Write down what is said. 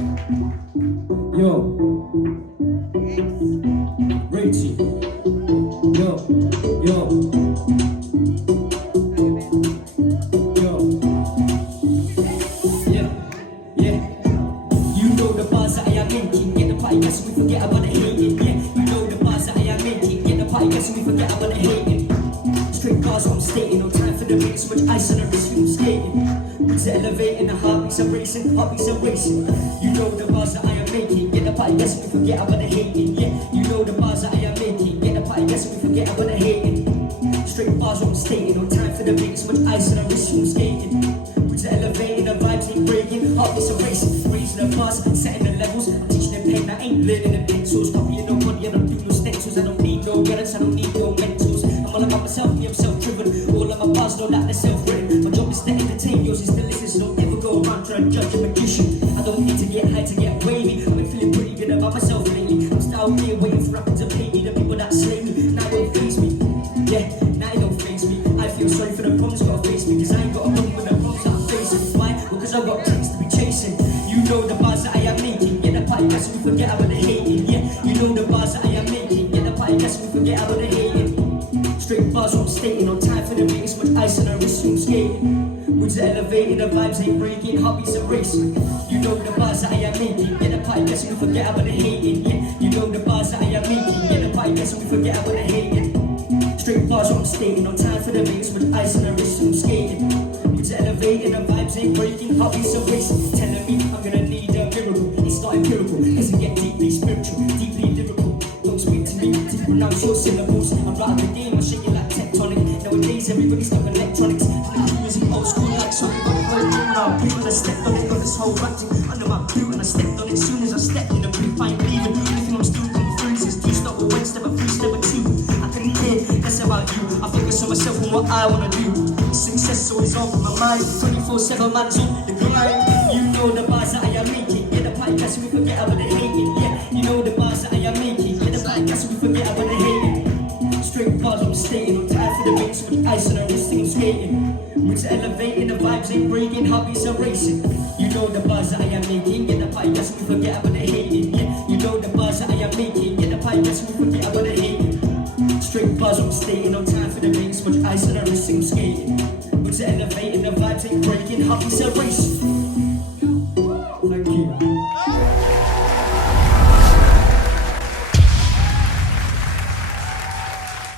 Yo, Richie. Yo, yo, yo. Yeah, yeah. You know the bars that I am making. Get the party, guess we forget about the hating. Yeah, you know the bars that I am making. Get the party, guess we forget about the hating. Straight bars, what I'm stating. No time for the mix, much ice on the wrist, you skating. Beats are elevating, the heartbeats are racing, heartbeats are racing. You know the bars that I am making. Get the party, guess we forget about the hating. Yeah, you know the bars that I am making. Get the party, guess we forget about the hating. Straight bars, what I'm stating. No time for the mix, much ice on the wrist, you skating. Beats are elevating, the vibes ain't breaking, heartbeats are racing. Raising the bars, setting the levels. I'm teaching them pain, I ain't learning the pencils. Copying nobody, I don't do no stencils. I don't need no guidance, I don't need no mentors. I'm all about myself, me, I'm self-driven. All of my bars know that they're self-written. My job is to entertain, yours is to listen. So don't ever go around trying to judge a magician. I don't need to get high to get wavy. I've been feeling pretty good about myself lately. I'm still here waiting for rappers to pay me. The people that slay me, now they don't face me. Yeah, now they don't face me. I feel sorry for the problems gotta face me. Cause I ain't got a problem with the problems that I'm facing. Why? Because I've got dreams to be chasing. You know the bars that I am making. Get the party, guess we forget about the hating. Yeah, you know the bars that I am making. Get the party, guess we forget about the hating. Straight bars, what I'm stating. No time for the beats, much ice on the wrist, swing skating. Moods are elevating, the vibes ain't breaking, heartbeats are racing. You know the bars that I am making. Get the party, guess we forget about the hating. Yeah, you know the bars that I am making. Get the party, guess we forget about the hating. Straight bars, what I'm stating. No time for the beats, much ice on the wrist, swing skating. Moods are elevating, the vibes ain't breaking, heartbeats are racing. Telling me I'm gonna need a miracle. It's not empirical, doesn't get deeply spiritual, deeply lyrical. Don't speak to me to pronounce your syllables. I'm right at the game, I shake it like tectonic. Nowadays everybody's stuck electronics. The music old school like so. Got the whole thing on our boot and I stepped on it. Got this whole rat thing under my boot and I stepped on it. Soon as I stepped in the boot, I ain't leaving. Anything I'm still coming through. Since two stop with one step, a three step, a two. I can hear that's about you. I focus on myself and what I wanna do. Success always on my mind. 24/7 man's on the grind. You know the bars that I am making. Get the party, guess we forget about the hating. Yeah, you know the bars that I am making. Get the party, guess we forget about the hating. Straight bars, I'm stating. No time for the mix with ice on the wrist, I'm skating. Moods are elevating, the vibes ain't breaking, heartbeats are racing. You know the bars that I am making. Get the party, guess we forget about the hating. Yeah, you know the bars that I am making. Get the party, guess we forget about the hating. Straight bars, I'm stating. No time for the mix, much ice on the wrist, I'm skating. Moods are elevating, the vibes ain't breaking, heartbeats are racing.